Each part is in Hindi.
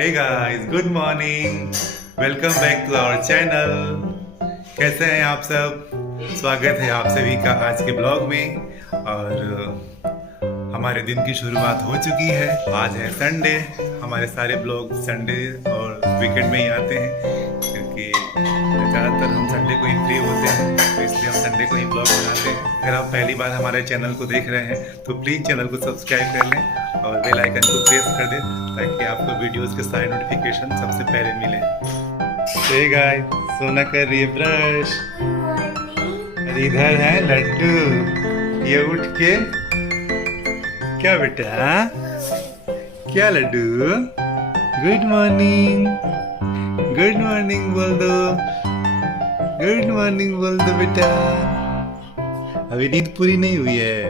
Hey guys, good morning. Welcome back to our channel. कैसे हैं आप सब? स्वागत है आप सभी का आज के ब्लॉग में। और हमारे दिन की शुरुआत हो चुकी है। आज है संडे। हमारे सारे ब्लॉग संडे और वीकेंड में ही आते हैं क्योंकि ज़्यादातर हम संडे को ही फ्री होते हैं, तो इसलिए हम संडे को ही ब्लॉग बनाते हैं। अगर आप पहली बार हमारे चैनल को देख रहे हैं तो प्लीज़ चैनल को सब्सक्राइब कर लें और बेल आइकन को प्रेस कर दें ताकि आपको वीडियोस के सारे नोटिफिकेशन सबसे पहले मिले। हे गाइस, सोना कर रही है ब्रश और इधर है लड्डू। ये उठ के क्या बेटा, क्या लड्डू? गुड मॉर्निंग, गुड मॉर्निंग बोल दो, गुड मॉर्निंग बोल दो बेटा। अभी नींद पूरी नहीं हुई है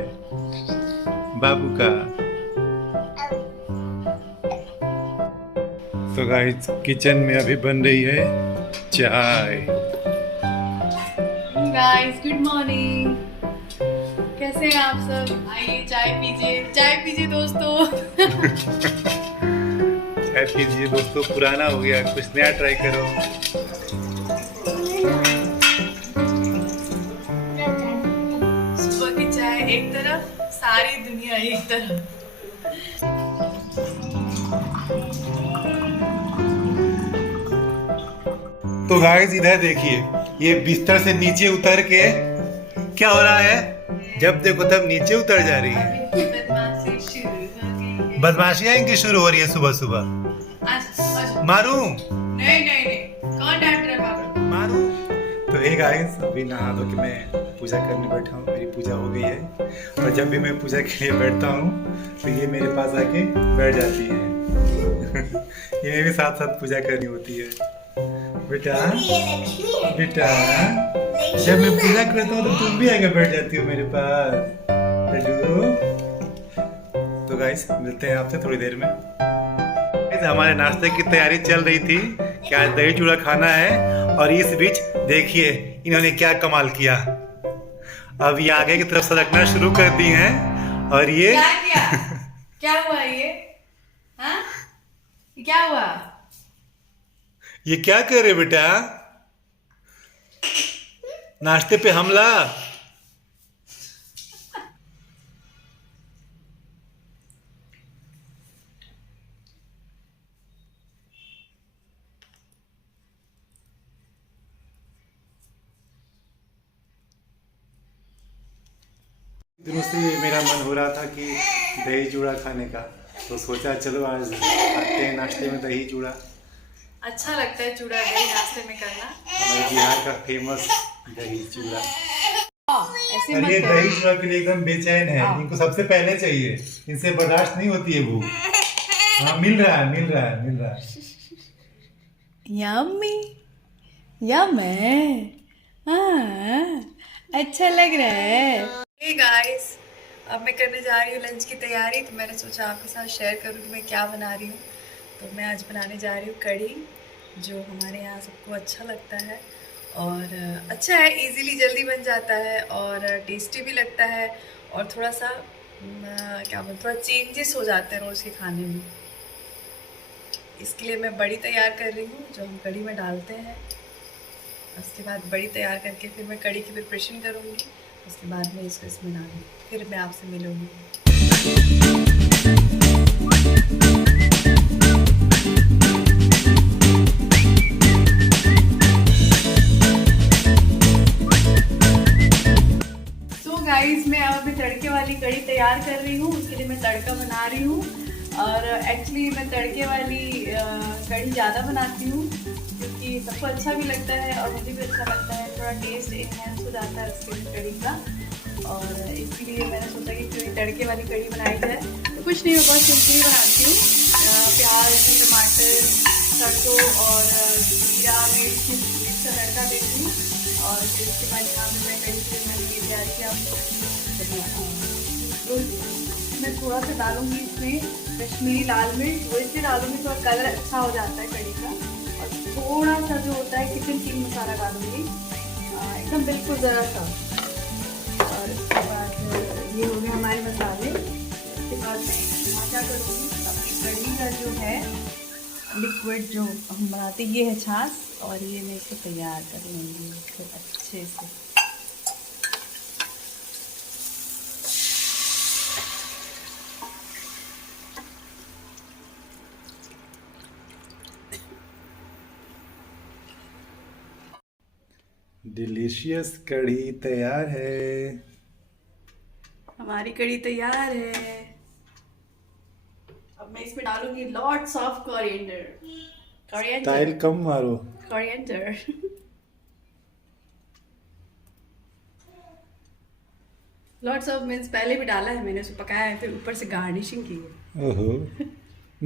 बाबू का। तो गाइस किचन में अभी बन रही है चाय। गाइस गुड मॉर्निंग, कैसे हैं आप सब? आइए चाय पीजिए दोस्तों। चाय पीजिए दोस्तों, पुराना हो गया, कुछ नया ट्राई करो। सुबह की चाय एक तरफ, सारी दुनिया एक तरफ। तो गाइस इधर देखिए, ये बिस्तर से नीचे उतर के क्या हो रहा है? जब देखो तब नीचे उतर जा रही है। बदमाशी शुरू हो गई है। बदमाशियां इनकी शुरू हो रही है सुबह सुबह। आज मारू? नहीं, कौन डांट रहा है बाबू? मारू? तो हे गाइस, अभी नहा धो के मैं पूजा करने बैठा हूँ। मेरी पूजा हो गई है और जब भी मैं पूजा के लिए बैठता हूँ तो ये मेरे पास आके बैठ जाती है। इन्हें भी साथ साथ पूजा करनी होती है। बेटा बेटा, जब मैं पूजा करता हूँ तो तुम भी आके बैठ जाती हो मेरे पास लड्डू। तो गाइस मिलते हैं आपसे थोड़ी देर में। हमारे नाश्ते की तैयारी चल रही थी कि आज दही चूड़ा खाना है और इस बीच देखिए इन्होंने क्या कमाल किया। अब ये आगे की तरफ सरकना शुरू कर दी हैं और ये क्या हुआ ये? हाँ? ये क्या हुआ? ये क्या कर रहे बेटा? नाश्ते पे हमला? दिनों से मेरा मन हो रहा था कि दही चूड़ा खाने का, तो सोचा चलो आज खाते हैं नाश्ते में दही चूड़ा। अच्छा लगता है चूड़ा दही नाश्ते में करना। हमारे बिहार का फेमस दही चूड़ा। ऐसे और मत ये करो। दही चूड़ा के लिए एकदम बेचैन है, इनको सबसे पहले चाहिए, इनसे बर्दाश्त नहीं होती है भूख। हाँ, मिल रहा है। यम्मी, यम्मी, हाँ, अच्छा लग रहा है। हे गाइस, अब मैं करने जा रही हूँ लंच की तैयारी, तो मैंने सोचा आपके साथ शेयर करूँ कि मैं क्या बना रही हूँ। तो मैं आज बनाने जा रही हूँ कढ़ी, जो हमारे यहाँ सबको अच्छा लगता है और अच्छा है, इजीली जल्दी बन जाता है और टेस्टी भी लगता है और थोड़ा सा थोड़ा चेंजेस हो जाते हैं रोज़ के खाने में। इसके लिए मैं बड़ी तैयार कर रही हूँ जो हम कढ़ी में डालते हैं। उसके बाद बड़ी तैयार करके फिर मैं कढ़ी की प्रिपरेशन करूँगी। उसके बाद में इसको इसमें डालूँगी, फिर मैं आपसे मिलूँगी। गाइस, मैं अब अभी तड़के वाली कढ़ी तैयार कर रही हूँ। उसके लिए मैं तड़का बना रही हूँ और एक्चुअली मैं तड़के वाली कढ़ी ज़्यादा बनाती हूँ क्योंकि सबको अच्छा भी लगता है और मुझे भी अच्छा लगता है। थोड़ा टेस्ट इनहेंस हो जाता है उसके कढ़ी का और इसलिए मैंने सोचा कि क्यों तड़के वाली कढ़ी बनाई जाए। तो कुछ नहीं, मैं बहुत सिंपली बनाती हूँ। प्याज, टमाटर, सरसों और जीरा मिर्च का तड़का देती हूँ और फिर उसके बाद यहाँ में मैं कढ़ी के मैंने ये तैयार किया। मैं थोड़ा सा डालूँगी इसमें कश्मीरी लाल मिर्च, वो इसलिए डालूँगी थोड़ा कलर अच्छा हो जाता है कढ़ी का। और थोड़ा सा जो होता है किचन किंग मसाला डालूँगी, एकदम बिल्कुल ज़रा सा। और उसके बाद ये हो गए हमारे मसाले। उसके बाद मैं क्या करूँगी, अपनी कढ़ी का जो है लिक्विड जो हम बनाते ये है छाछ, और ये मैं इसको तैयार कर लूँगी फिर अच्छे से। डिलीशियस कढ़ी तैयार है। हमारी कढ़ी तैयार है। अब मैं इसमें डालूंगी लॉट्स ऑफ कोरिएंडर। स्टाइल कम मारो। कोरिएंडर लॉट्स ऑफ मीन्स पहले भी डाला है मैंने, उसको पकाया है, फिर ऊपर से गार्निशिंग की है। ओहो,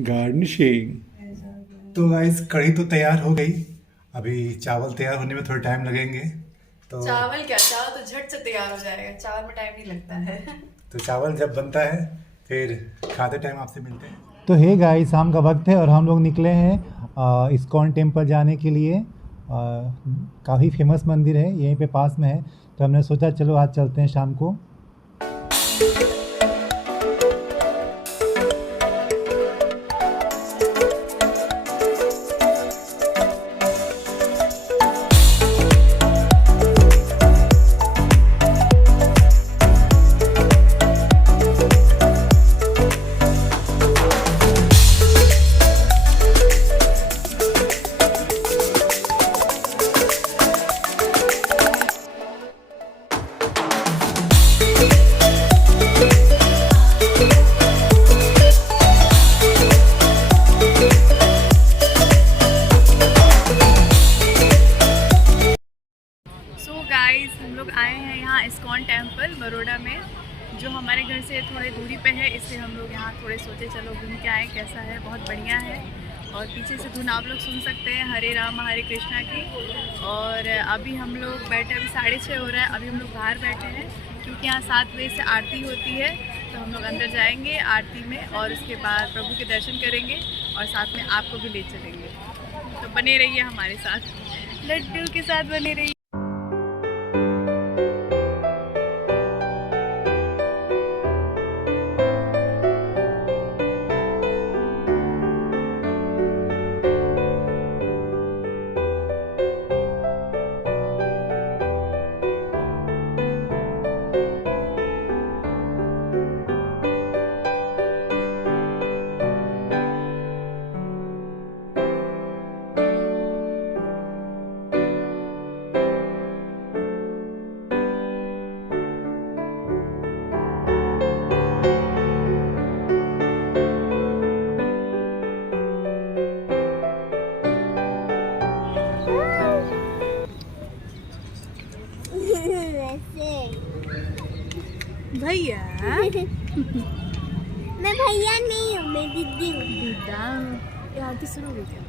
गार्निशिंग। तो गाइस कढ़ी तो तैयार हो गई, अभी चावल तैयार होने में थोड़ा टाइम लगेंगे। तो चावल क्या, चावल तो झट से तैयार हो जाएगा, चावल में टाइम नहीं लगता है। तो चावल जब बनता है फिर खाते टाइम आपसे मिलते हैं। तो हे गाइस, शाम का वक्त है और हम लोग निकले हैं इस्कॉन टेम्पल जाने के लिए। काफ़ी फेमस मंदिर है, यहीं पे पास में है, तो हमने सोचा चलो आज चलते हैं शाम को। हम लोग आए हैं यहाँ इस्कॉन टेम्पल बड़ौदा में, जो हमारे घर से थोड़ी दूरी पे है, इसलिए हम लोग यहाँ थोड़े सोचे चलो घूम के आए कैसा है। बहुत बढ़िया है, और पीछे से धुन आप लोग सुन सकते हैं हरे राम हरे कृष्णा की। और अभी हम लोग बैठे, अभी 6:30 हो रहा है, अभी हम लोग बाहर बैठे हैं क्योंकि यहाँ 7 बजे से आरती होती है। तो हम लोग अंदर जाएंगे आरती में, और उसके बाद प्रभु के दर्शन करेंगे और साथ में आपको भी ले चलेंगे। तो बने रहिए हमारे साथ, लड्डू के साथ बने रहिए। भैया मैं भैया नहीं हूँ, मैं दीदी हूँ। दीदा, ये आरती शुरू हो गई क्या?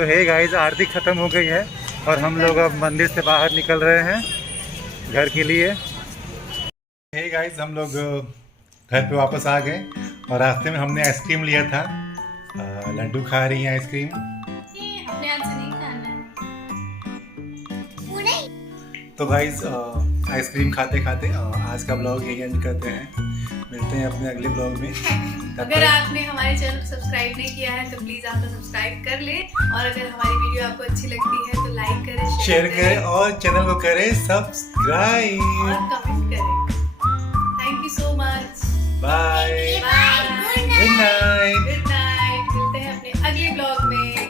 तो हे गाइस, आरती ख़त्म हो गई है और हम लोग अब मंदिर से बाहर निकल रहे हैं घर के लिए। हे गाइस, हम लोग घर पे वापस आ गए और रास्ते में हमने आइसक्रीम लिया था। लड्डू खा रही हैं आइसक्रीम। अपने हाथ से नहीं खाना है। तो गाइस, आइसक्रीम खाते खाते आज का ब्लॉग यही एंड करते हैं। मिलते हैं अपने अगले ब्लॉग में। अगर आपने हमारे चैनल को सब्सक्राइब नहीं किया है तो प्लीज आप सब्सक्राइब कर ले, और अगर हमारी वीडियो आपको अच्छी लगती है तो लाइक करें, शेयर करें और चैनल को करें सब्सक्राइब और कमेंट करें। Thank you so much. Bye, bye, good night. Good night.